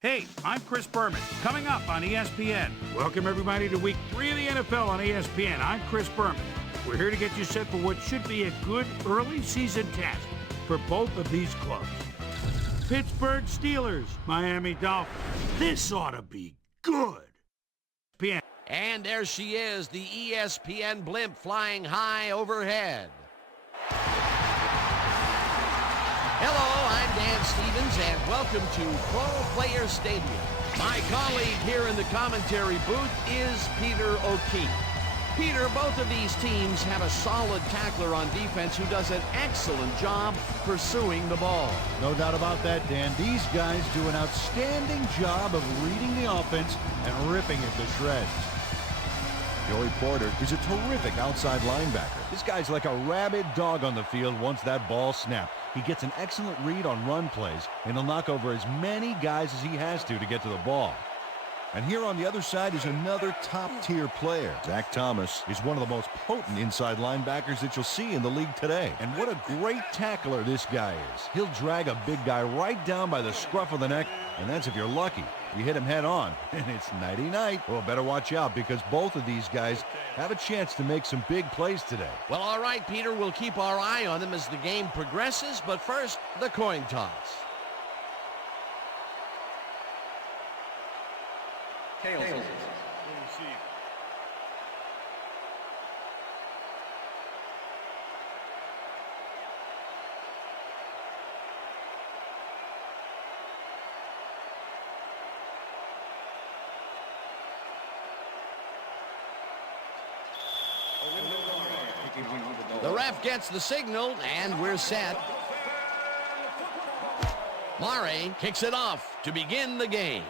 Hey, I'm Chris Berman. Coming up on ESPN. Welcome everybody to week 3 of the NFL on ESPN. I'm Chris Berman. We're here to get you set for what should be a good early season test for both of these clubs. Pittsburgh Steelers, Miami Dolphins. This ought to be good. ESPN. And there she is, the ESPN blimp flying high overhead. Hello, I'm Dan Stevens, and welcome to Pro Player Stadium. My colleague here in the commentary booth is Peter O'Keefe. Peter, both of these teams have a solid tackler on defense who does an excellent job pursuing the ball. No doubt about that, Dan. These guys do an outstanding job of reading the offense and ripping it to shreds. Joey Porter is a terrific outside linebacker. This guy's like a rabid dog on the field once that ball snapped. He gets an excellent read on run plays, and he'll knock over as many guys as he has to get to the ball. And here on the other side is another top-tier player. Zach Thomas is one of the most potent inside linebackers that you'll see in the league today. And what a great tackler this guy is. He'll drag a big guy right down by the scruff of the neck, and that's if you're lucky. You hit him head on, and it's nighty-night. Well, better watch out because both of these guys have a chance to make some big plays today. Well, all right, Peter, we'll keep our eye on them as the game progresses, but first, the coin toss. Tails. The ref gets the signal, and we're set. Murray kicks it off to begin the game.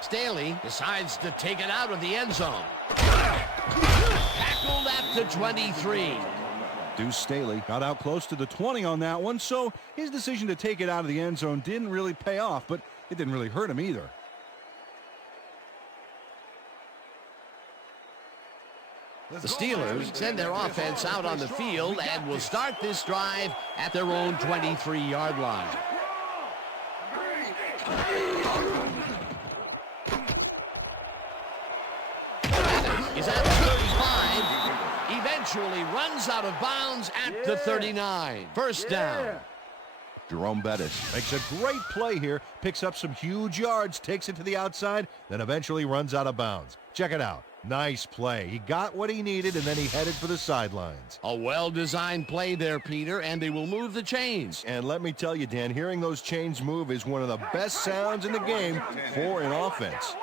Staley decides to take it out of the end zone. Tackled at the 23. Deuce Staley got out close to the 20 on that one, so his decision to take it out of the end zone didn't really pay off, but it didn't really hurt him either. The Steelers send their offense out on the field and will start this drive at their own 23-yard line. Is at the 35, eventually runs out of bounds at the 39. First down. Jerome Bettis makes a great play here, picks up some huge yards, takes it to the outside, then eventually runs out of bounds. Check it out. Nice play. He got what he needed, and then he headed for the sidelines. A well-designed play there, Peter, and they will move the chains. And let me tell you, Dan, hearing those chains move is one of the best sounds in the game for an offense.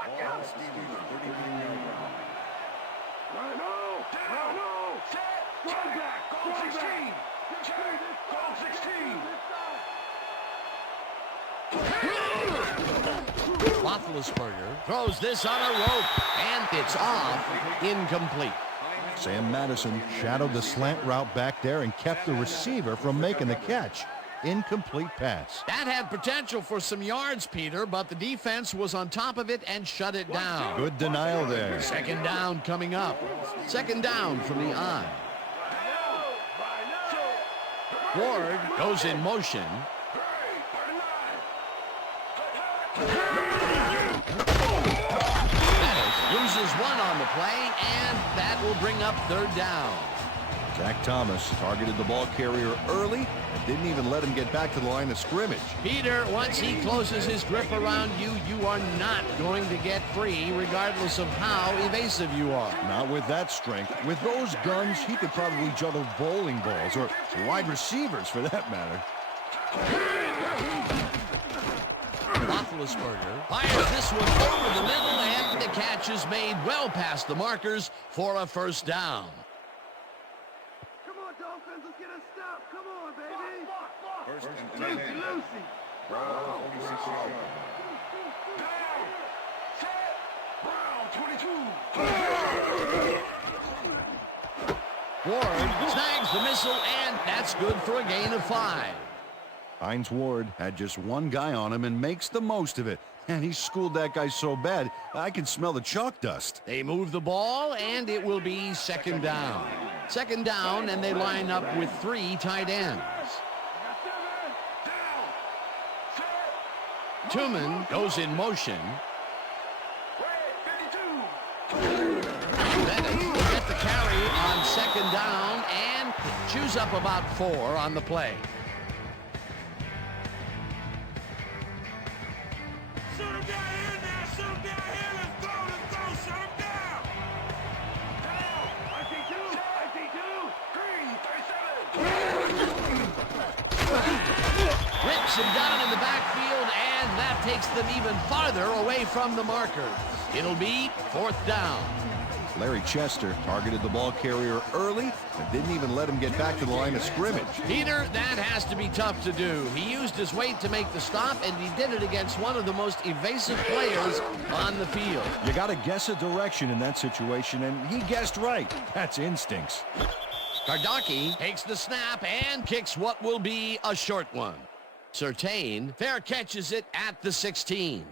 Roethlisberger throws this on a rope, and it's off, incomplete. Sam Madison shadowed the slant route back there and kept the receiver from making the catch. Incomplete pass. That had potential for some yards, Peter, but the defense was on top of it and shut it down. Good denial there. Second down coming up. Second down from the eye. Ward goes in motion. Loses one on the play, and that will bring up third down. Zach Thomas targeted the ball carrier early and didn't even let him get back to the line of scrimmage. Peter, once he closes his grip around you, you are not going to get free regardless of how evasive you are. Not with that strength. With those guns, he could probably juggle bowling balls or wide receivers for that matter. Roethlisberger fires this one over the middle, and the catch is made well past the markers for a first down. Come on, Dolphins, let's get a stop. Come on, baby. First and 10. Lucy. Brown, 46 yards. Down. Set. Brown, 22. Ward snags the missile, and that's good for a gain of 5. Hines Ward had just one guy on him and makes the most of it. And he schooled that guy so bad, I can smell the chalk dust. They move the ball, and it will be second down. Second down, and they line up with 3 tight ends. Tuman goes in motion. Bennett will get the carry on second down and chews up about 4 on the play. Shoot him down here now. Shoot him down here. Let's go. Let's go. Shoot him down. I see two. Green, 37. Rips him down in the backfield, and that takes them even farther away from the marker. It'll be 4th down. Larry Chester targeted the ball carrier early and didn't even let him get back to the line of scrimmage. Peter, that has to be tough to do. He used his weight to make the stop, and he did it against one of the most evasive players on the field. You got to guess a direction in that situation, and he guessed right. That's instincts. Kardaki takes the snap and kicks what will be a short one. Surtain fair catches it at the 16.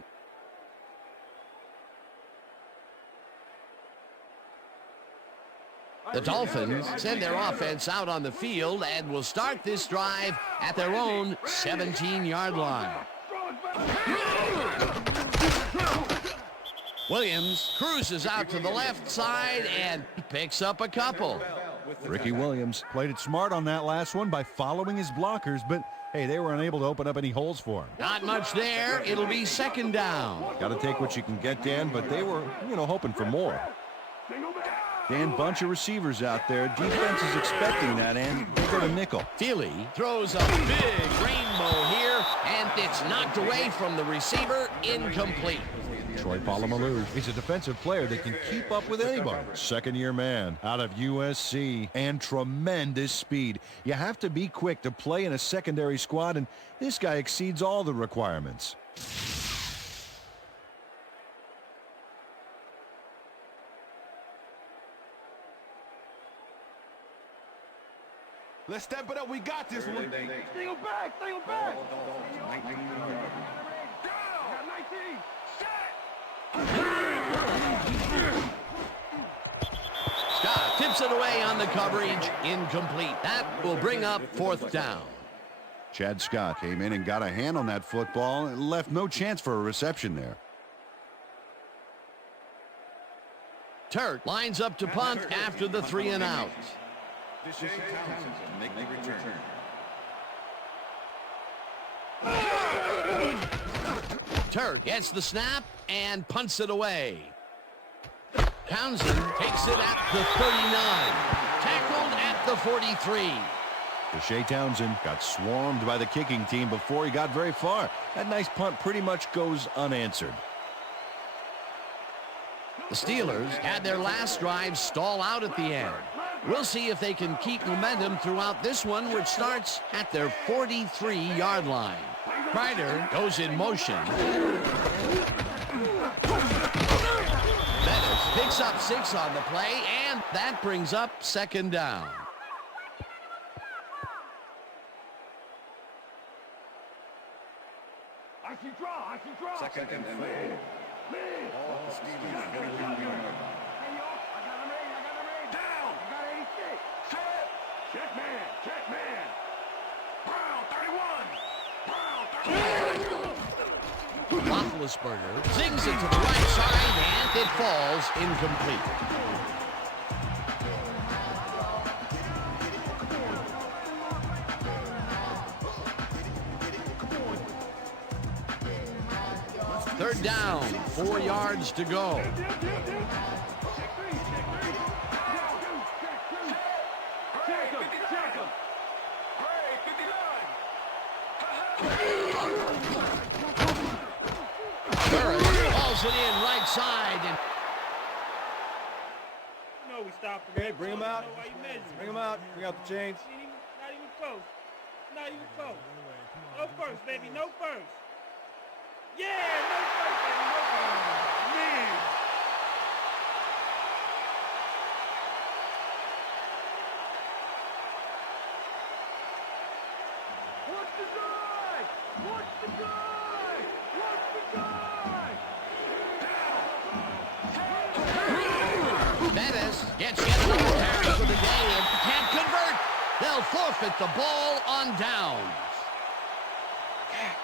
The Dolphins send their offense out on the field and will start this drive at their own 17-yard line. Williams cruises out to the left side and picks up a couple. Ricky Williams played it smart on that last one by following his blockers, but hey, they were unable to open up any holes for him. Not much there. It'll be 2nd down. Got to take what you can get, Dan, but they were, hoping for more. Dan, bunch of receivers out there. Defense is expecting that, and they got a nickel. Feely throws a big rainbow here, and it's knocked away from the receiver, incomplete. Troy Polamalu is a defensive player that can keep up with anybody. Second-year man out of USC, and tremendous speed. You have to be quick to play in a secondary squad, and this guy exceeds all the requirements. Let's step it up. We got this one. Single back. Down. Got 19. Scott tips it away on the coverage, incomplete. That will bring up 4th down. Chad Scott came in and got a hand on that football and left no chance for a reception there. Turk lines up to punt after the 3 and out. Deshae Townsend to make the return. Turk gets the snap and punts it away. Townsend takes it at the 39. Tackled at the 43. Deshae Townsend got swarmed by the kicking team before he got very far. That nice punt pretty much goes unanswered. The Steelers had their last drive stall out at the end. We'll see if they can keep momentum throughout this one, which starts at their 43-yard line. Ryder goes in motion. Bettis picks up 6 on the play, and that brings up 2nd down. I see draw. 2nd and 4. All Stevens got a good yard. Hey, yo, I got him ready. Down. I got 86. Set. Check man. Brown, 31. Roethlisberger zings it to the right side, and it falls incomplete. Third down, 4 yards to go. Check him. Burris hauls it in right side. And No, we stopped him. Okay, bring him out. Why you measuring? Bring him out. Bring out the chains. Not even close. Not even close. No first, baby. No first. Yeah, no first, baby. No first. Man. Watch the guy! Watch the guy! Watch the guy! Bettis gets yet another carry for the day and can't convert. They'll forfeit the ball on downs. Man.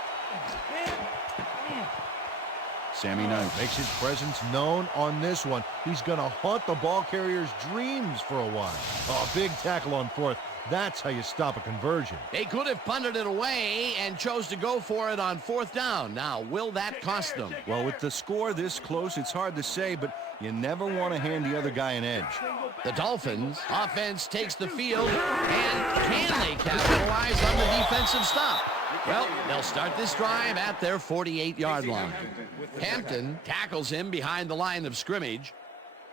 Sammy Knight makes his presence known on this one. He's going to haunt the ball carrier's dreams for a while. Oh, big tackle on fourth. That's how you stop a conversion. They could have punted it away and chose to go for it on fourth down. Now, will that cost them? Well, with the score this close, it's hard to say, but you never want to hand the other guy an edge. The Dolphins offense takes the field, and can they capitalize on the defensive stop? Well, they'll start this drive at their 48-yard line. Hampton tackles him behind the line of scrimmage.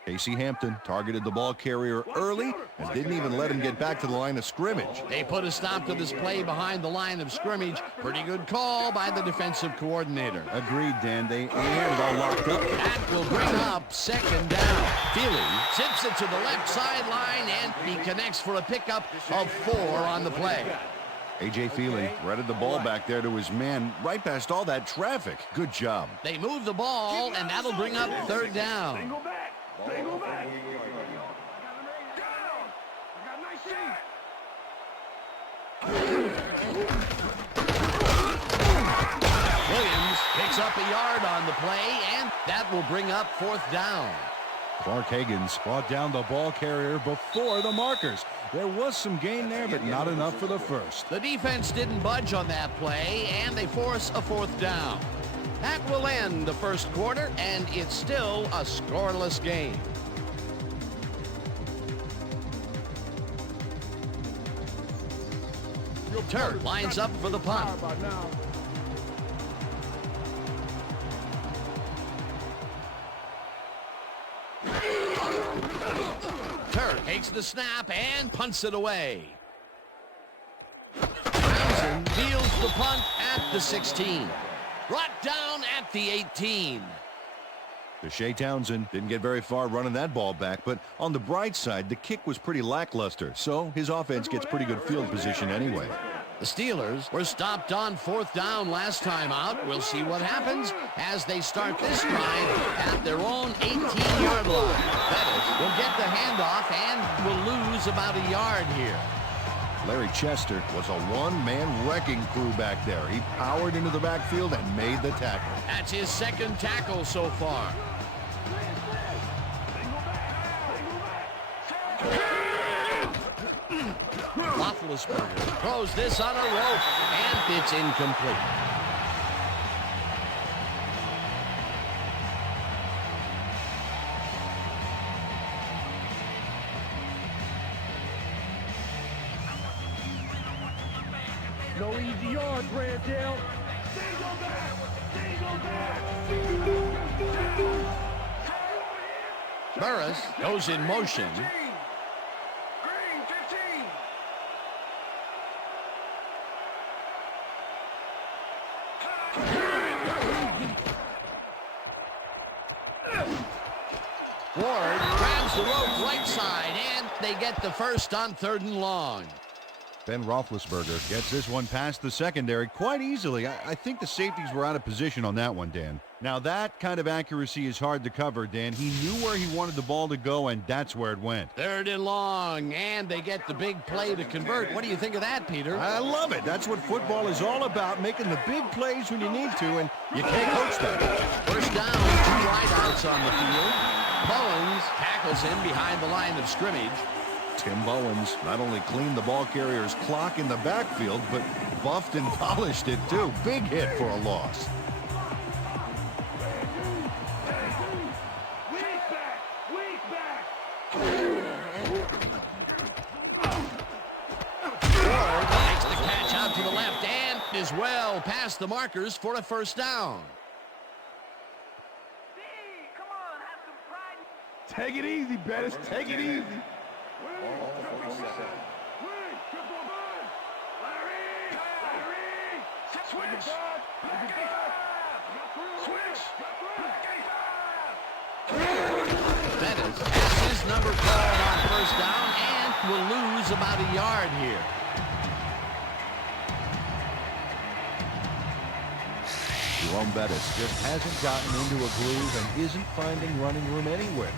Casey Hampton targeted the ball carrier early and didn't even let him get back to the line of scrimmage. They put a stop to this play behind the line of scrimmage. Pretty good call by the defensive coordinator. Agreed, Dan. They ain't all locked up. That will bring up second down. Feely zips it to the left sideline, and he connects for a pickup of 4 on the play. A.J. Feely threaded the ball back there to his man right past all that traffic. Good job. They move the ball, and that'll bring up third down. Single back. Single back. Down. I got a nice seat. Williams picks up a yard on the play, and that will bring up fourth down. Clark Higgins brought down the ball carrier before the markers. There was some gain there, but not enough for the first. The defense didn't budge on that play, and they force a fourth down. That will end the first quarter, and it's still a scoreless game. Turk lines up for the punt. Turk takes the snap and punts it away. Townsend fields the punt at the 16. Brought down at the 18. Shea Townsend didn't get very far running that ball back, but on the bright side, the kick was pretty lackluster, so his offense gets pretty good field position anyway. The Steelers were stopped on fourth down last time out. We'll see what happens as they start this drive at their own 18-yard line. Bettis will get the handoff and will lose about a yard here. Larry Chester was a one-man wrecking crew back there. He powered into the backfield and made the tackle. That's his second tackle so far. Roethlisberger throws this on a rope, and it's incomplete. No easy yards, Randall. Single back. Single back. Burris goes in motion. Green 15. Ward grabs the rope right side, and they get the first on 3rd and long. Ben Roethlisberger gets this one past the secondary quite easily. I think the safeties were out of position on that one, Dan. Now, that kind of accuracy is hard to cover, Dan. He knew where he wanted the ball to go, and that's where it went. 3rd and long, and they get the big play to convert. What do you think of that, Peter? I love it. That's what football is all about, making the big plays when you need to, and you can't coach that. First down, 2 wideouts on the field. Bowens tackles him behind the line of scrimmage. Tim Bowens not only cleaned the ball carrier's clock in the backfield, but buffed and polished it, too. Big hit for a loss. Weak back. Ward makes the catch out to the left and is well past the markers for a first down. Take it easy, Bettis. Take it easy. Bettis has his number called on first down and will lose about a yard here. Jerome Bettis just hasn't gotten into a groove and isn't finding running room anywhere.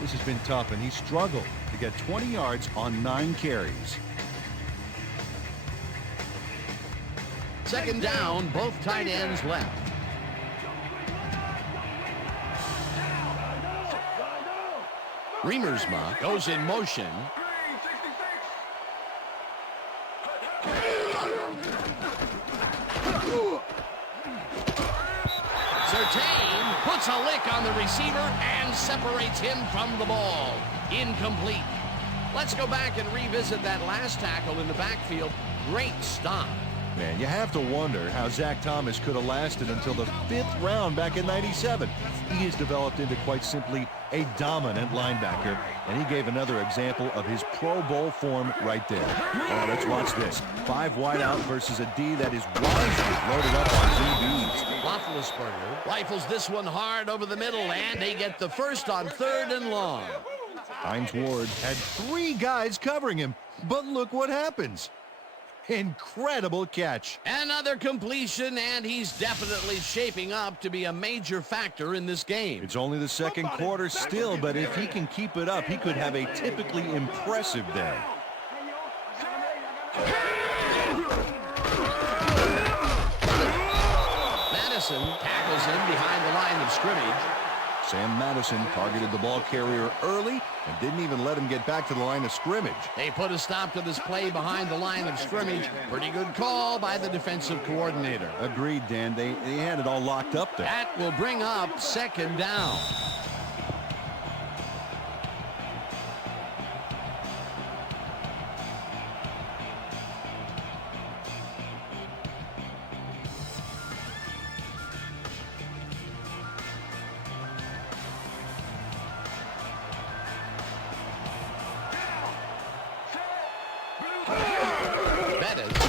This has been tough, and he struggled to get 20 yards on 9 carries. Second down, both tight ends left. Remersma goes in motion. Surtain puts a lick on the receiver and separates him from the ball. Incomplete. Let's go back and revisit that last tackle in the backfield. Great stop. Man, you have to wonder how Zach Thomas could have lasted until the 5th round back in '97. He has developed into quite simply a dominant linebacker, and he gave another example of his Pro Bowl form right there. Oh, let's watch this. 5 wide out versus a D that is wisely loaded up on DBs. Roethlisberger rifles this one hard over the middle, and they get the first on 3rd and long. Hines Ward had 3 guys covering him, but look what happens. Incredible catch. Another completion, and he's definitely shaping up to be a major factor in this game. It's only the 2nd quarter still, but if he can keep it up, he could have a typically impressive day. Madison tackles him behind the line of scrimmage. Sam Madison targeted the ball carrier early and didn't even let him get back to the line of scrimmage. They put a stop to this play behind the line of scrimmage. Pretty good call by the defensive coordinator. Agreed, Dan. They had it all locked up there. That will bring up 2nd down.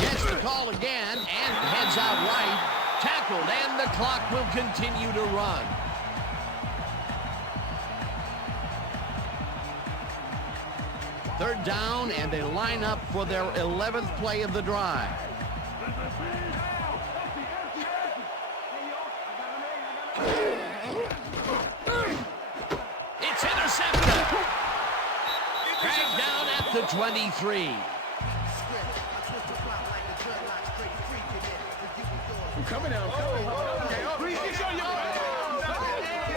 Gets the call again and heads out right. Tackled, and the clock will continue to run. Third down, and they line up for their 11th play of the drive. It's intercepted. Dragged down at the 23.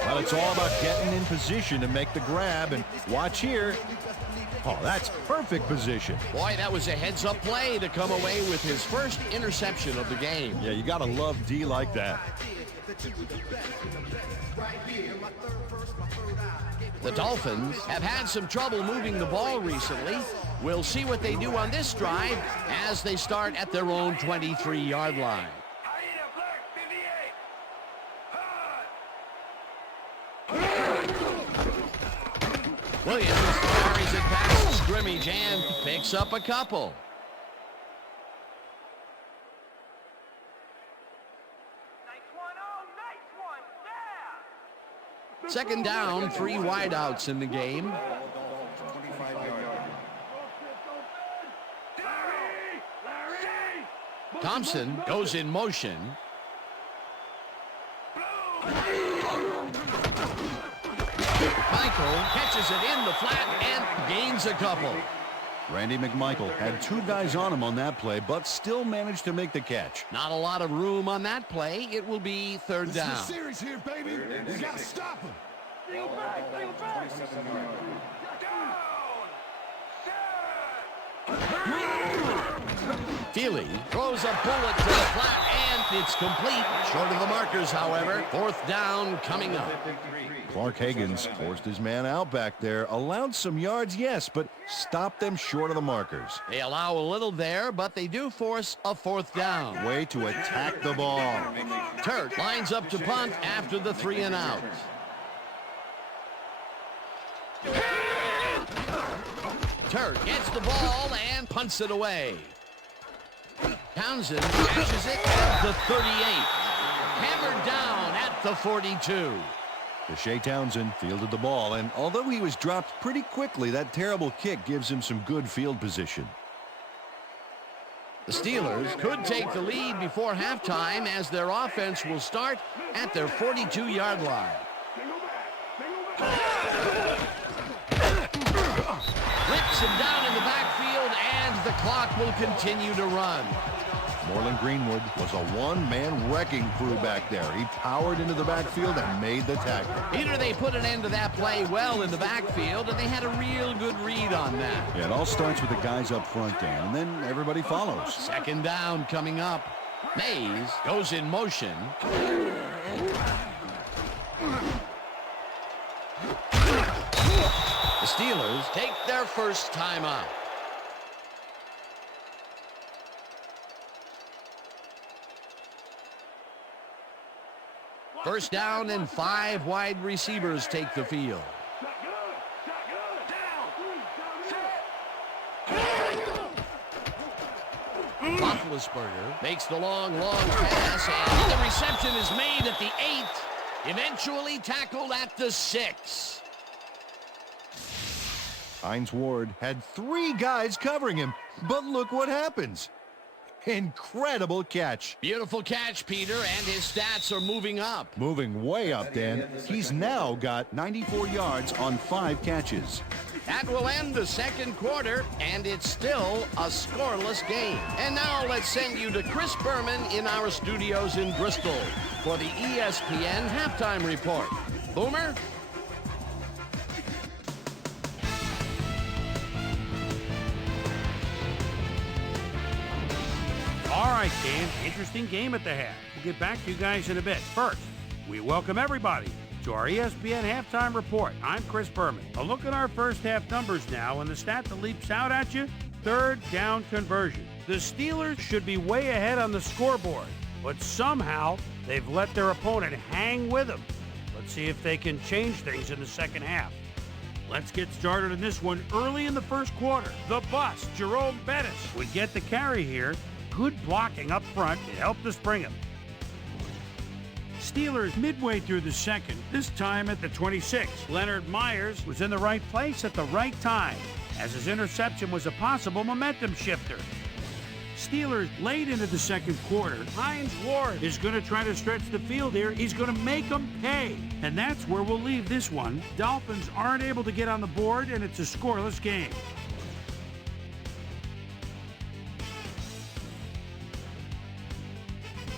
Well, it's all about getting in position to make the grab, and watch here. Oh, that's perfect position. Boy, that was a heads-up play to come away with his first interception of the game. Yeah, you got to love D like that. The Dolphins have had some trouble moving the ball recently. We'll see what they do on this drive as they start at their own 23-yard line. Williams carries it past the scrimmage and picks up a couple. Second down, 3 wideouts in the game. Thompson goes in motion. Michael catches it in the flat and gains a couple. Randy McMichael had 2 guys on him on that play, but still managed to make the catch. Not a lot of room on that play. It will be 3rd down. This is series here, baby. You got to stop him. Feely throws a bullet to the flat, and it's complete. Short of the markers, however. 4th down coming up. Clark Higgins forced his man out back there. Allowed some yards, yes, but stopped them short of the markers. They allow a little there, but they do force a 4th down. Way to attack the ball. Turk lines up to punt after the 3 and out. Turk gets the ball and punts it away. Townsend catches it at the 38. Hammered down at the 42. Shea Townsend fielded the ball, and although he was dropped pretty quickly, that terrible kick gives him some good field position. The Steelers could take the lead before halftime as their offense will start at their 42-yard line. Rips him down in the backfield, and the clock will continue to run. Moreland Greenwood was a one-man wrecking crew back there. He powered into the backfield and made the tackle. Peter, they put an end to that play well in the backfield, and they had a real good read on that. Yeah, it all starts with the guys up front, Dan, and then everybody follows. Second down coming up. Mays goes in motion. The Steelers take their first time out. First down and 5 wide receivers take the field. Roethlisberger makes the long pass, and the reception is made at the 8. Eventually tackled at the 6. Hines Ward had 3 guys covering him, but look what happens. Incredible catch. Beautiful catch, Peter, and his stats are moving up. Moving way up, Dan. He's now got 94 yards on 5 catches. That will end the second quarter, and it's still a scoreless game. And now let's send you to Chris Berman in our studios in Bristol for the ESPN Halftime Report. Boomer? All right, Dan, interesting game at the half. We'll get back to you guys in a bit. First, we welcome everybody to our ESPN Halftime Report. I'm Chris Berman. A look at our first half numbers now, and the stat that leaps out at you, third down conversion. The Steelers should be way ahead on the scoreboard, but somehow they've let their opponent hang with them. Let's see if they can change things in the second half. Let's get started in this one early in the first quarter. The bus, Jerome Bettis, would get the carry here. Good blocking up front. It helped us bring him. Steelers midway through the second, this time at the 26. Leonard Myers was in the right place at the right time, as his interception was a possible momentum shifter. Steelers late into the second quarter. Hines Ward is going to try to stretch the field here. He's going to make them pay. And that's where we'll leave this one. Dolphins aren't able to get on the board, and it's a scoreless game.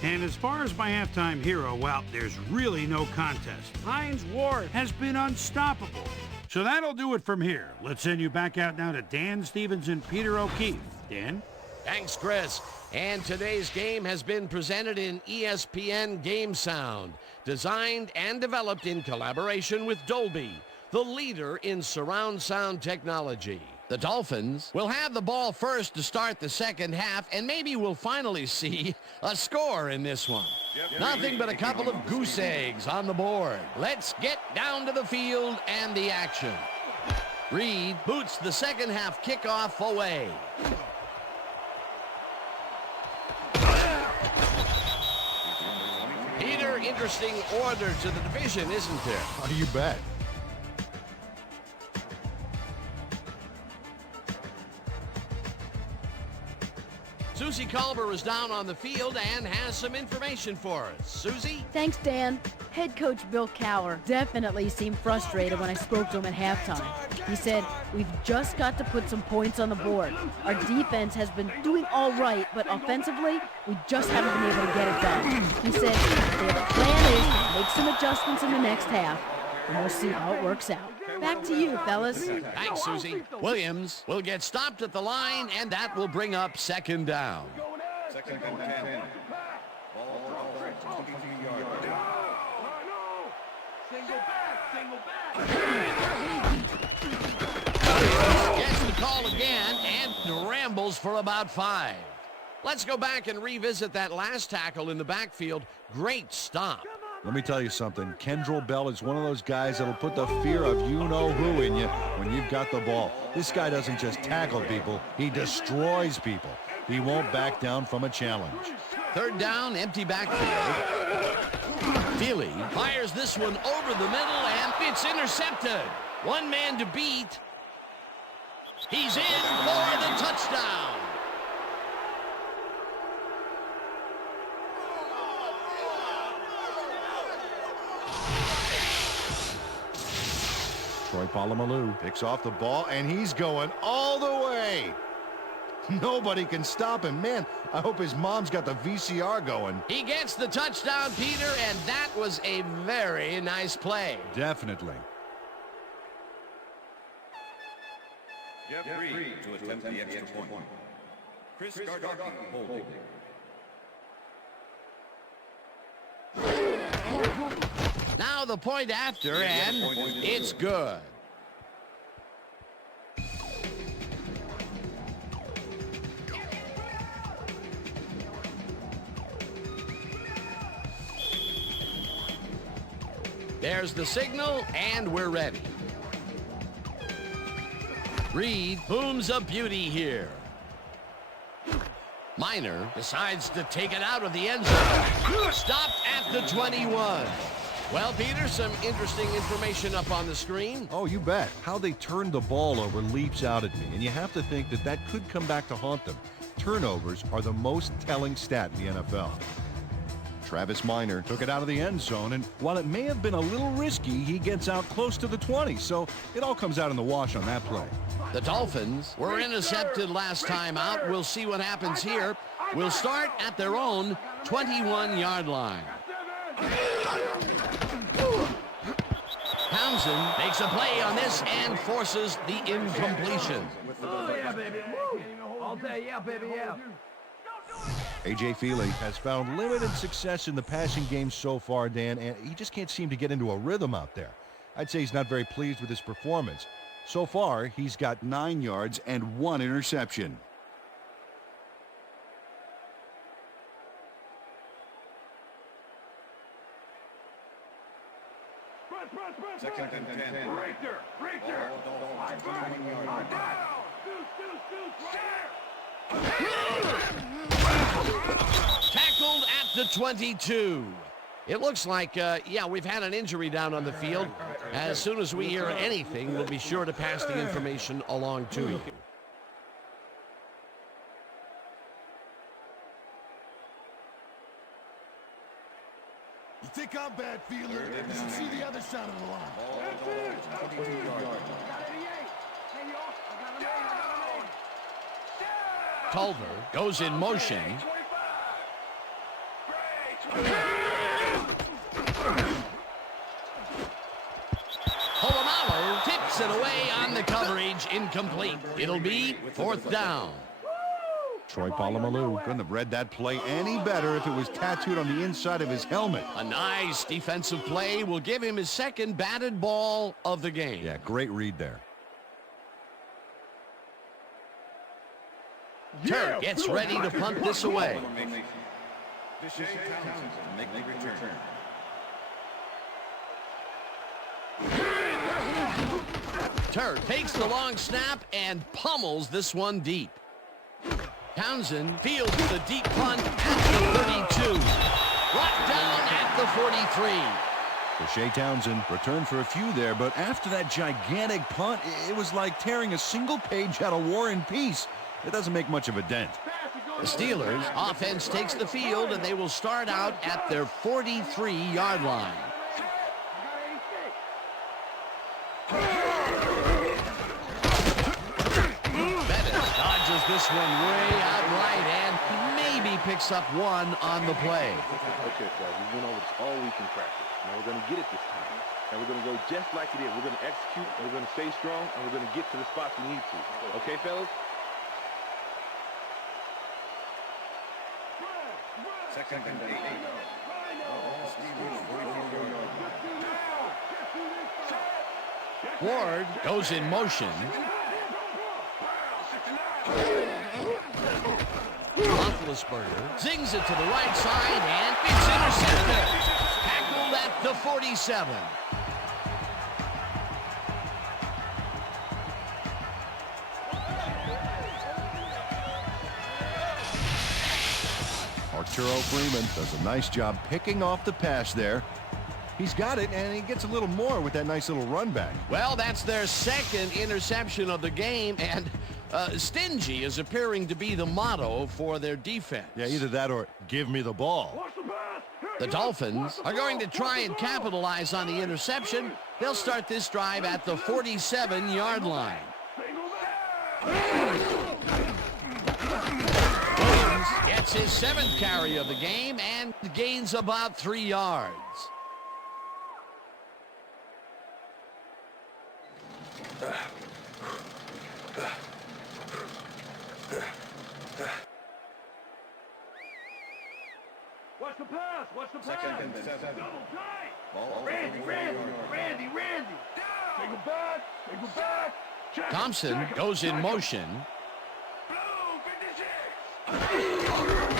And as far as my halftime hero, well, there's really no contest. Hines Ward has been unstoppable. So that'll do it from here. Let's send you back out now to Dan Stevens and Peter O'Keefe. Dan? Thanks, Chris. And today's game has been presented in ESPN Game Sound, designed and developed in collaboration with Dolby, the leader in surround sound technology. The Dolphins will have the ball first to start the second half, and maybe we'll finally see a score in this one. Nothing but a couple of goose eggs on the board. Let's get down to the field and the action. Reed boots the second half kickoff away. Peter, interesting order to the division, isn't there? Oh, you bet. Susie Culber is down on the field and has some information for us. Susie? Thanks, Dan. Head coach Bill Cowher definitely seemed frustrated when I spoke to him at halftime. He said, "We've just got to put some points on the board. Our defense has been doing all right, but offensively, we just haven't been able to get it done." He said, "Their plan is to make some adjustments in the next half, and we'll see how it works out." Back to you, fellas. Thanks, Susie. Williams will get stopped at the line, and that will bring up second down. Second and 10. Ball 22 yards. Single back. Gets the call again and rambles for about 5. Let's go back and revisit that last tackle in the backfield. Great stop. Let me tell you something. Kendrell Bell is one of those guys that'll put the fear of you-know-who in you when you've got the ball. This guy doesn't just tackle people, he destroys people. He won't back down from a challenge. Third down, empty backfield. Feely fires this one over the middle, and it's intercepted. One man to beat. He's in for the touchdown. Troy Polamalu picks off the ball, and he's going all the way. Nobody can stop him. Man, I hope his mom's got the VCR going. He gets the touchdown, Peter, and that was a very nice play. Definitely. Jeff Reed to attempt the extra point. Chris Gardocki holding. Now the point after, and it's good. There's the signal, and we're ready. Reed booms a beauty here. Miner decides to take it out of the end zone. Stopped at the 21. Well, Peter, some interesting information up on the screen. Oh, you bet. How they turned the ball over leaps out at me, and you have to think that that could come back to haunt them. Turnovers are the most telling stat in the NFL. Travis Miner took it out of the end zone, and while it may have been a little risky, he gets out close to the 20, so it all comes out in the wash on that play. The Dolphins were intercepted last time out. We'll see what happens here. We'll start at their own 21-yard line. Townsend makes a play on this and forces the incompletion. Oh, yeah, baby. All day, yeah, baby, yeah. A.J. Feely has found limited success in the passing game so far, Dan, and he just can't seem to get into a rhythm out there. I'd say he's not very pleased with his performance. So far, he's got 9 yards and 1 interception. Second and 10. Right there. Right there. I got it. I got it. Tackled at the 22. It looks like, yeah, we've had an injury down on the field. As soon as we hear anything, we'll be sure to pass the information along to you. You think I'm bad, Fielder? You should see the other side of the line. Culver goes in motion. Polamalu tips it away on the coverage, incomplete. It'll be 4th down. Troy Polamalu couldn't have read that play any better if it was tattooed on the inside of his helmet. A nice defensive play will give him his second batted ball of the game. Yeah, great read there. Turk gets ready to punt this away. Turk takes the long snap and pummels this one deep. Townsend fields the deep punt at the 32. Brought down at the 43. Shea Townsend returned for a few there, but after that gigantic punt, it was like tearing a single page out of War and Peace. It doesn't make much of a dent. The Steelers' offense takes the field, and they will start out at their 43-yard line. Bennett dodges this one way out right and maybe picks up one on the play. Okay, fellas, we went over this all week in practice. Now we're going to get it this time. And we're going to go just like it is. We're going to execute, and we're going to stay strong, and we're going to get to the spots we need to. Okay, fellas? Second and 8. Ward goes in motion. Roethlisberger zings it to the right side, and it's intercepted. Tackled at the 47. Arturo Freeman does a nice job picking off the pass there. He's got it, and he gets a little more with that nice little run back. Well, that's their second interception of the game, and stingy is appearing to be the motto for their defense. Yeah, either that or give me the ball. The Dolphins are going to try and capitalize on the interception. They'll start this drive at the 47-yard line. Gets his 7th carry of the game and gains about 3 yards. Watch the pass. Watch the pass. Second and 7. Double tight. Ball Randy. Take it back. Check. Thompson Check. goes in Check. motion. Blue 56.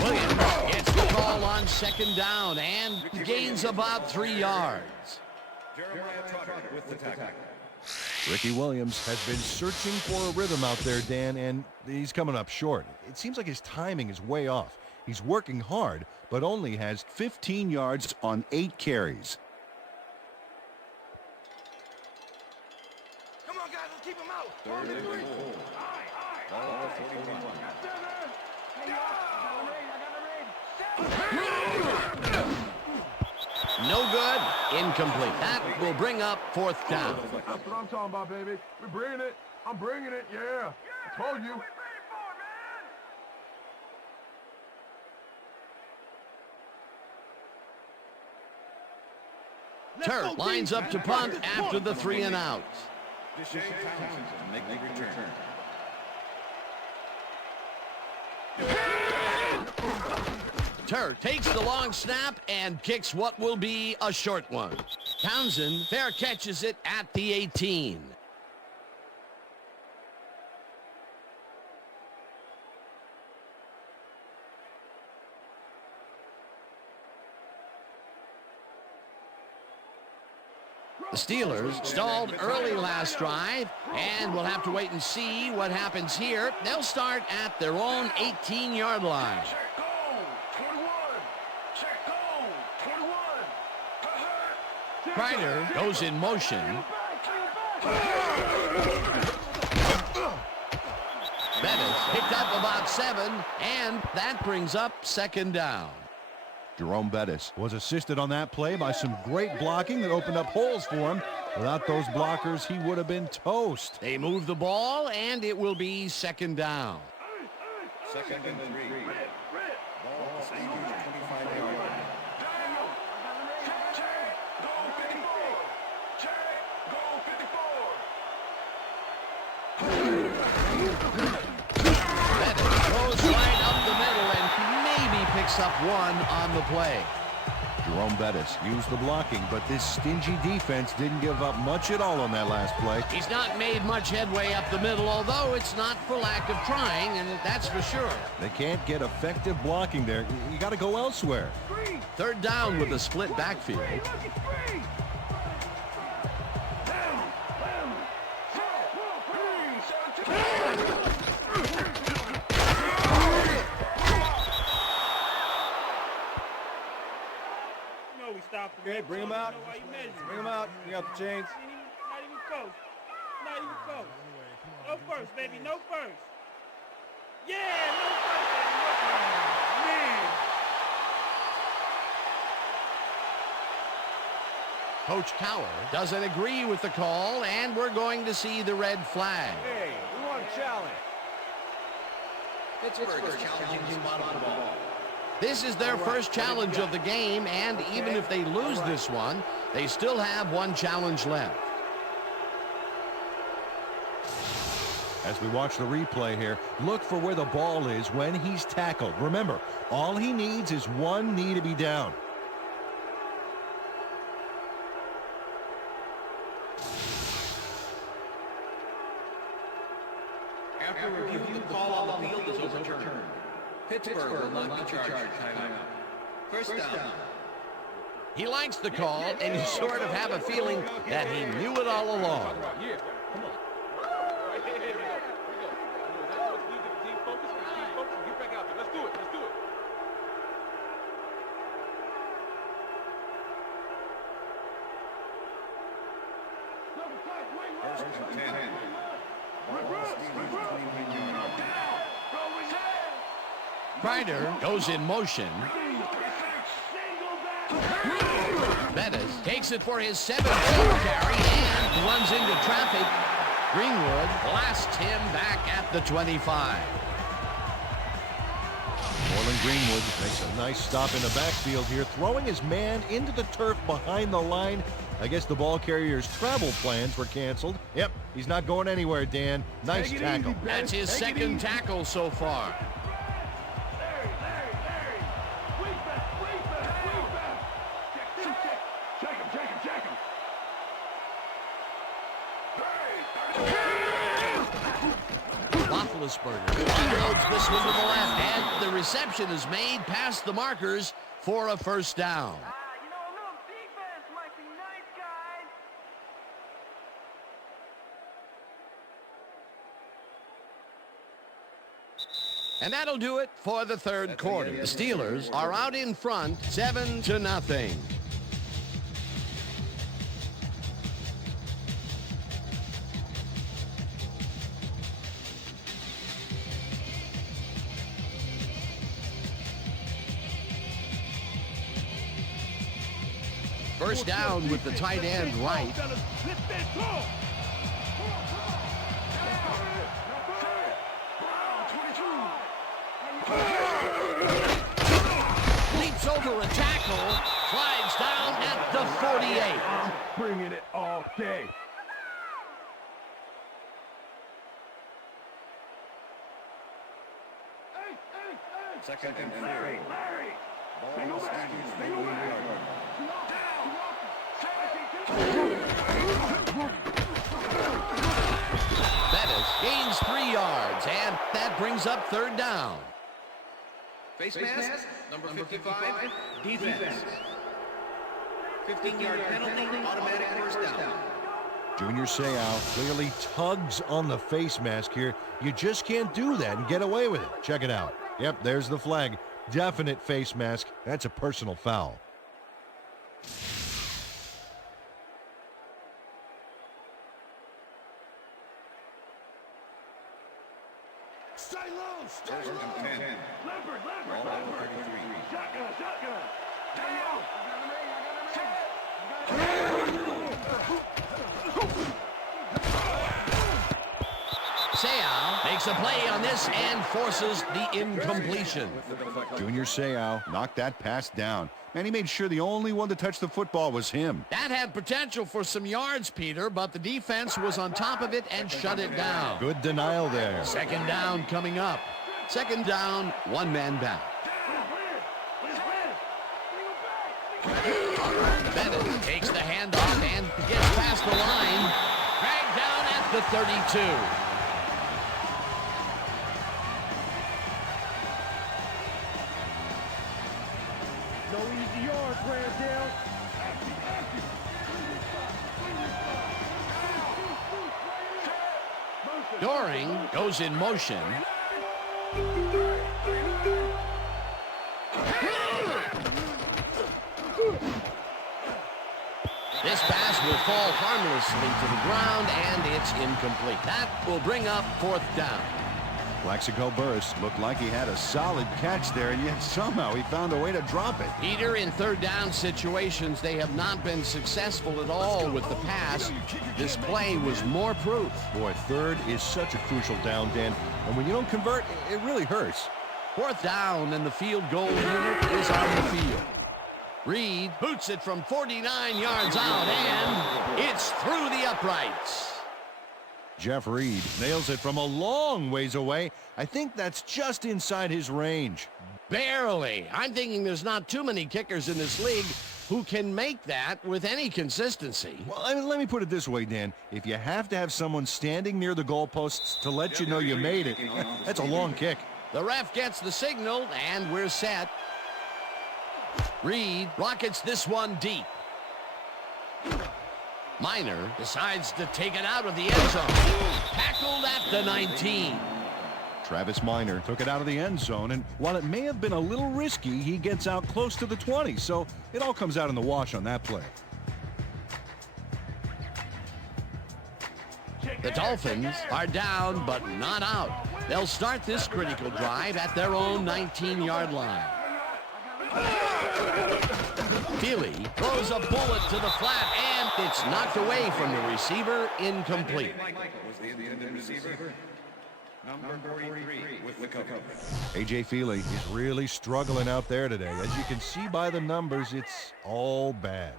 Williams gets the call on 2nd down and gains about 3 yards. Jeremiah Trotter with the tackle. Ricky Williams has been searching for a rhythm out there, Dan, and he's coming up short. It seems like his timing is way off. He's working hard, but only has 15 yards on 8 carries. Come on, guys. Let's keep him out. Third and 4. Ball 41. No good. Incomplete. That will bring up 4th down. That's what I'm talking about, baby. We're bringing it. I'm bringing it. Yeah. I told you. Turk lines up to punt after the 3 and out. Deshae Townsend to make the return. Turk takes the long snap and kicks what will be a short one. Townsend fair catches it at the 18. The Steelers stalled early last drive, and we'll have to wait and see what happens here. They'll start at their own 18-yard line. Check go. 21. Check go. 21. Kreider goes in motion. Bettis picked up about 7, and that brings up 2nd down. Jerome Bettis was assisted on that play by some great blocking that opened up holes for him. Without those blockers, he would have been toast. They move the ball, and it will be 2nd down. Second and 3. Ball Steelers 25-yard line. Bettis goes right up the middle and maybe picks up 1 on the play. Jerome Bettis used the blocking, but this stingy defense didn't give up much at all on that last play. He's not made much headway up the middle, although it's not for lack of trying, and that's for sure. They can't get effective blocking there. You got to go elsewhere. 3rd down with a split backfield. Okay, bring him out. Bring him out. Bring out the chains. Not even close. Not even close. No first, baby. No first. Yeah, no first, baby. No first. Man. Coach Cower doesn't agree with the call, and we're going to see the red flag. Hey, we want a challenge. Pittsburgh is challenging the spot on the ball. This is their first challenge of the game, and even if they lose this one, they still have 1 challenge left. As we watch the replay here, look for where the ball is when he's tackled. Remember, all he needs is 1 knee to be down. After reviewing the call on the field is overturned. Pittsburgh will not be charged timeout. First down. He likes the call, and you sort of have a feeling that he knew it all along. First and 10. Ball Steelers 29-yard line. Kreider goes in motion. Bettis takes it for his 17th carry and runs into traffic. Greenwood blasts him back at the 25. Greenwood makes a nice stop in the backfield here, throwing his man into the turf behind the line. I guess the ball carrier's travel plans were canceled. Yep, he's not going anywhere, Dan. Nice tackle. That's his second tackle so far. Roethlisberger unloads this one to the left, and the reception is made past the markers for a first down. You know, a little defense might be nice, guys. And that'll do it for the third quarter. The Steelers are out in front, 7-0. First down with the tight end right. Leaps over a tackle, slides down at the 48. Bringing it all day. Second and 3. Larry. Single back. Single back. Bettis gains 3 yards, and that brings up third down. Face mask, number 55, defense. 15-yard penalty, automatic first down. Junior Seau clearly tugs on the face mask here. You just can't do that and get away with it. Check it out. Yep, there's the flag. Definite face mask. That's a personal foul. Stay low. Stay First low. and 10. Leopard. Ball at the 33. Shotgun. Down. Seau makes a play on this and forces the incompletion. Junior Seau knocked that pass down, and he made sure the only one to touch the football was him. That had potential for some yards, Peter, but the defense was on top of it and shut it down. Good denial there. Second down coming up. Second down, one man back. Bennett takes the handoff and gets past the line. Dragged down at the 32. No easy yards, Randall. Doring goes in motion. This pass will fall harmlessly to the ground, and it's incomplete. That will bring up fourth down. Plaxico Burress looked like he had a solid catch there, and yet somehow he found a way to drop it. Peter, in third down situations, they have not been successful at all with the pass. This play was more proof. Boy, third is such a crucial down, Dan, and when you don't convert, it really hurts. Fourth down, and the field goal unit is on the field. Reed boots it from 49 yards out, and it's through the uprights. Jeff Reed nails it from a long ways away. I think that's just inside his range. Barely. I'm thinking there's not too many kickers in this league who can make that with any consistency. Well, I mean, let me put it this way, Dan. If you have to have someone standing near the goalposts to let you know you made it, that's a long kick. The ref gets the signal, and we're set. Reed rockets this one deep. Minor decides to take it out of the end zone. Tackled at the 19. Travis Minor took it out of the end zone, and while it may have been a little risky, he gets out close to the 20, so it all comes out in the wash on that play. The Dolphins are down, but not out. They'll start this critical drive at their own 19-yard line. Feely throws a bullet to the flat, and it's knocked away from the receiver, incomplete. Number 43 with the cover. A.J. Feely is really struggling out there today. As you can see by the numbers, it's all bad.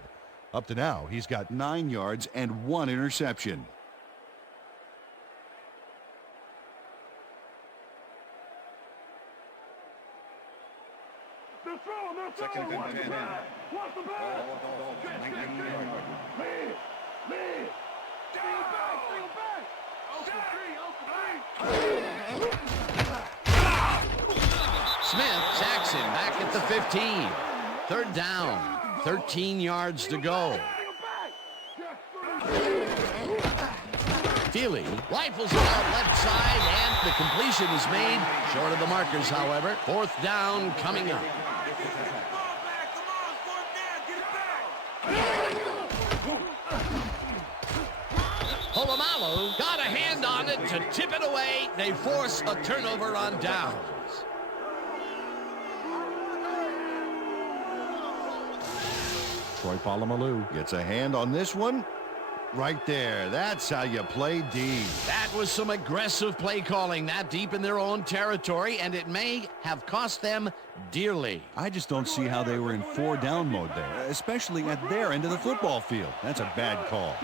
Up to now, he's got 9 yards and 1 interception. Second and 10. What's the ball? Ball, 19 yards. Lead! Bring it back! Smith sacks him back at the 15. Third down, 13 yards to go. Feely rifles it out left side, and the completion is made. Short of the markers, however. Fourth down coming up. Polamalu got a hand on it to tip it away. They force a turnover on downs. Troy Polamalu gets a hand on this one. Right there. That's how you play D. That was some aggressive play calling that deep in their own territory, and it may have cost them dearly. I just don't see how they were in 4-down mode there, especially at their end of the football field. That's a bad call.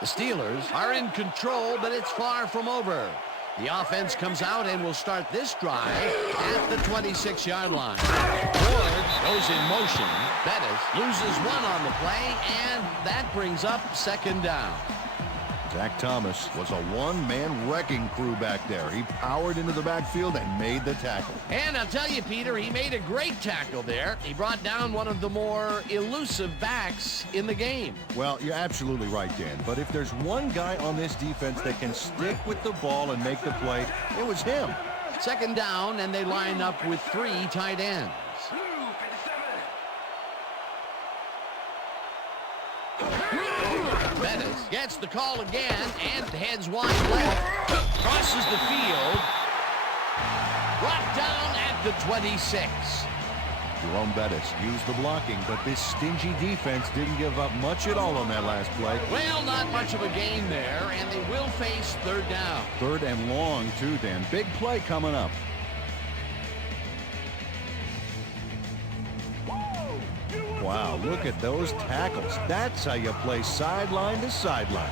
The Steelers are in control, but it's far from over. The offense comes out and will start this drive at the 26-yard line. Ford goes in motion. Bettis loses one on the play, and that brings up second down. Zach Thomas was a one-man wrecking crew back there. He powered into the backfield and made the tackle. And I'll tell you, Peter, he made a great tackle there. He brought down one of the more elusive backs in the game. Well, you're absolutely right, Dan. But if there's one guy on this defense that can stick with the ball and make the play, it was him. Second down, and they line up with 3 tight ends. Bettis gets the call again and heads wide left. Crosses the field. Brought down at the 26. Jerome Bettis used the blocking, but this stingy defense didn't give up much at all on that last play. Well, not much of a gain there, and they will face third down. Third and long, too, Dan. Big play coming up. Wow, look at those tackles. That's how you play sideline to sideline.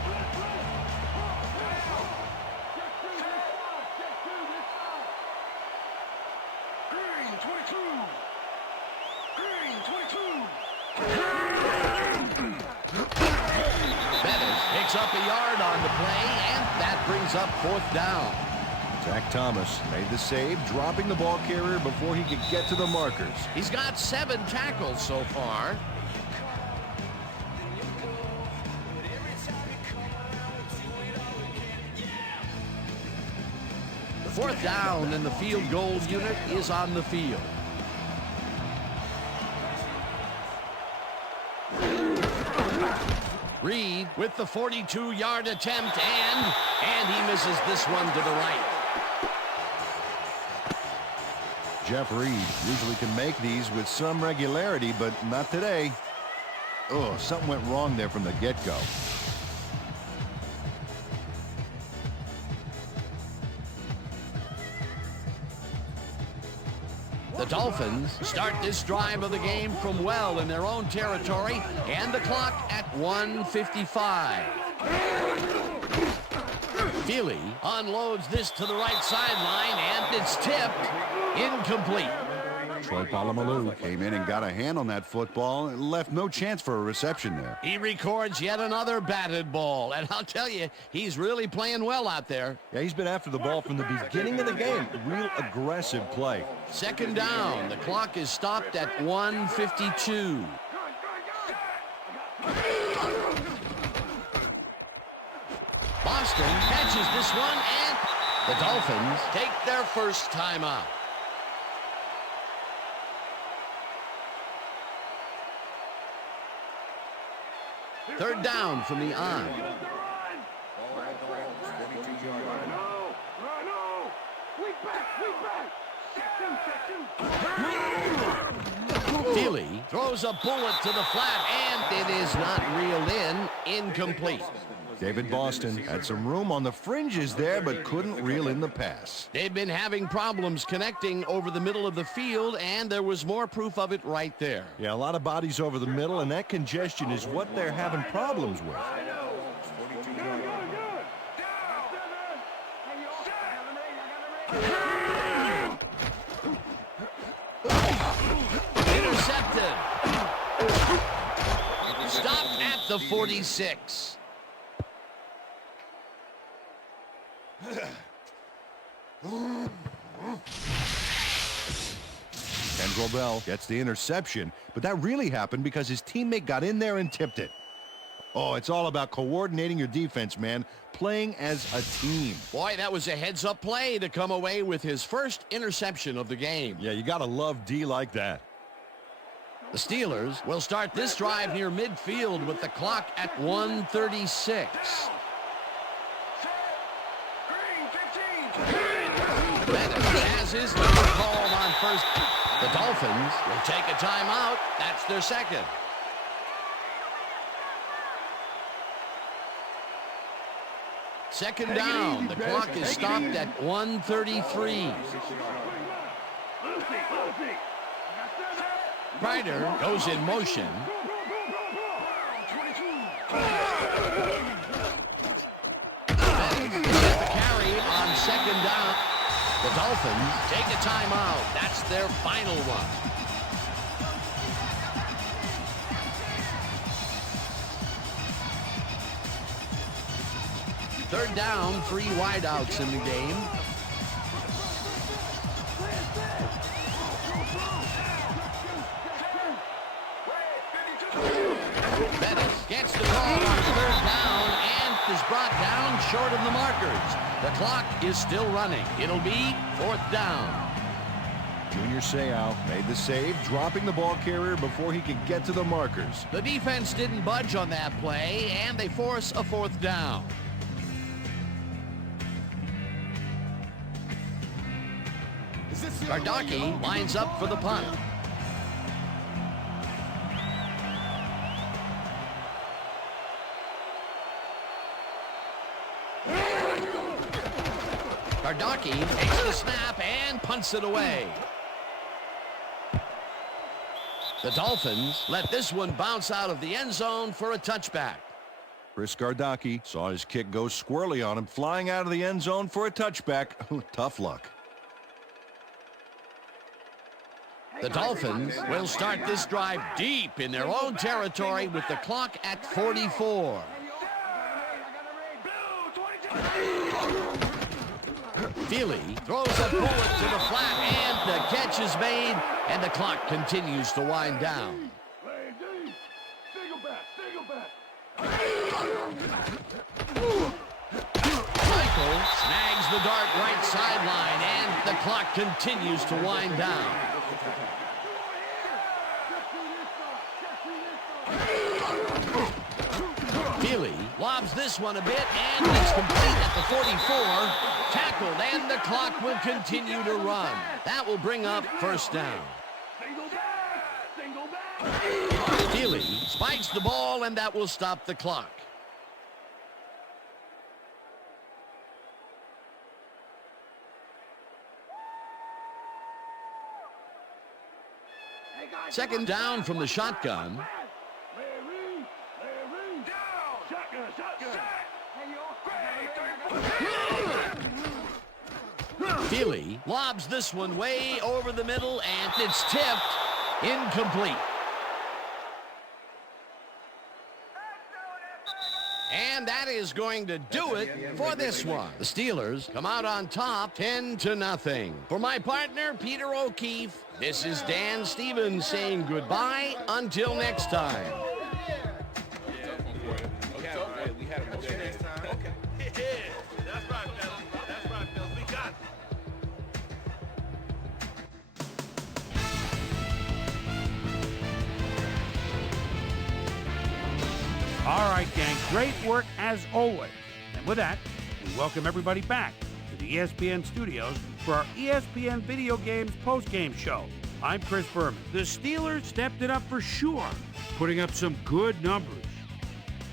Bettis picks up a yard on the play, and that brings up fourth down. Zach Thomas made the save, dropping the ball carrier before he could get to the markers. He's got 7 tackles so far. The fourth down, and the field goal unit is on the field. Reed with the 42-yard attempt, and he misses this one to the right. Jeff Reed usually can make these with some regularity, but not today. Oh, something went wrong there from the get-go. The Dolphins start this drive of the game from well in their own territory, and the clock at 1:55. Feely unloads this to the right sideline, and it's tipped incomplete. Troy Polamalu came in and got a hand on that football and left no chance for a reception there. He records yet another batted ball, and I'll tell you, he's really playing well out there. Yeah, he's been after the ball from the beginning of the game. Real aggressive play. Second down. The clock is stopped at 1:52. Boston catches this one, and the Dolphins take their first timeout. Third down from the on. Feely throws a bullet to the flat, and it is not reeled in. Incomplete. David Boston had some room on the fringes there, but couldn't reel in the pass. They've been having problems connecting over the middle of the field, and there was more proof of it right there. Yeah, a lot of bodies over the middle, and that congestion is what they're having problems with. Intercepted. Stopped at the 46. Kendrell Bell gets the interception, but that really happened because his teammate got in there and tipped it. Oh, it's all about coordinating your defense, man. Playing as a team. Boy, that was a heads-up play to come away with his first interception of the game. Yeah, you gotta love D like that. The Steelers will start this drive near midfield with the clock at 1:36. Bennett has his number called on first. The Dolphins will take a timeout. That's their second. Second down. The clock is stopped at 1:33. Ryder goes in motion. Bennett gets the carry on second down. The Dolphins take a timeout. That's their final one. Third down, 3 wideouts in the game. Bennett gets the ball on third down and is brought down short of the markers. The clock is still running. It'll be fourth down. Junior Seau made the save, dropping the ball carrier before he could get to the markers. The defense didn't budge on that play, and they force a fourth down. Gardocki lines up for the punt. Gardocki takes the snap and punts it away. The Dolphins let this one bounce out of the end zone for a touchback. Chris Gardocki saw his kick go squirrely on him, flying out of the end zone for a touchback. Tough luck. The Dolphins will start this drive deep in their own territory with the clock at 44. Feely throws a bullet to the flat, and the catch is made, and the clock continues to wind down. Michael snags the dart right sideline, and the clock continues to wind down. Feely lobs this one a bit, and it's complete at the 44. Tackled, and the clock will continue to run. That will bring up first down. Feely spikes the ball, and that will stop the clock. Second down from the shotgun. Feely lobs this one way over the middle, and it's tipped. Incomplete. And that is going to do it for this one. The Steelers come out on top 10-0. For my partner, Peter O'Keefe, this is Dan Stevens saying goodbye until next time. All right, gang, great work as always. And with that, we welcome everybody back to the ESPN studios for our ESPN Video Games postgame show. I'm Chris Berman. The Steelers stepped it up for sure, putting up some good numbers.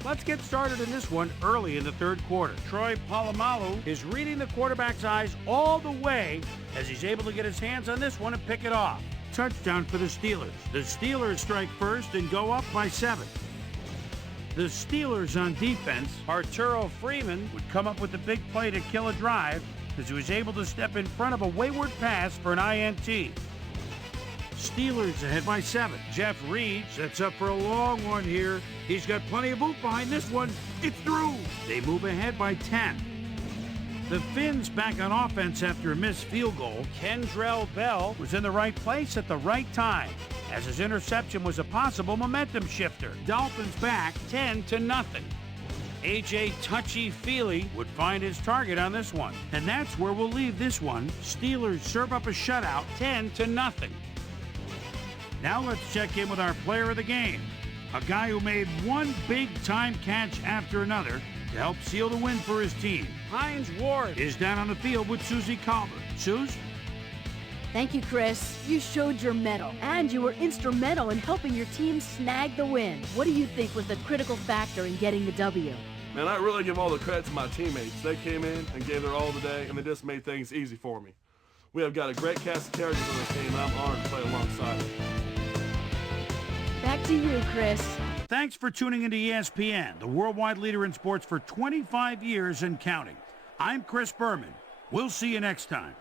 Let's get started in this one early in the third quarter. Troy Polamalu is reading the quarterback's eyes all the way as he's able to get his hands on this one and pick it off. Touchdown for the Steelers. The Steelers strike first and go up by 7. The Steelers on defense, Arturo Freeman would come up with the big play to kill a drive as he was able to step in front of a wayward pass for an INT. Steelers ahead by 7. Jeff Reed sets up for a long one here. He's got plenty of oomph behind this one. It's through. They move ahead by 10. The Finns back on offense after a missed field goal. Kendrell Bell was in the right place at the right time, as his interception was a possible momentum shifter. Dolphins back 10-0. A.J. Touchy-Feely would find his target on this one. And that's where we'll leave this one. Steelers serve up a shutout 10-0. Now let's check in with our player of the game, a guy who made one big-time catch after another to help seal the win for his team. Hines Ward is down on the field with Susie Calvert. Suze? Thank you, Chris. You showed your mettle, and you were instrumental in helping your team snag the win. What do you think was the critical factor in getting the W? Man, I really give all the credit to my teammates. They came in and gave their all today, and they just made things easy for me. We have got a great cast of characters on this team, and I'm honored to play alongside them. Back to you, Chris. Thanks for tuning into ESPN, the worldwide leader in sports for 25 years and counting. I'm Chris Berman. We'll see you next time.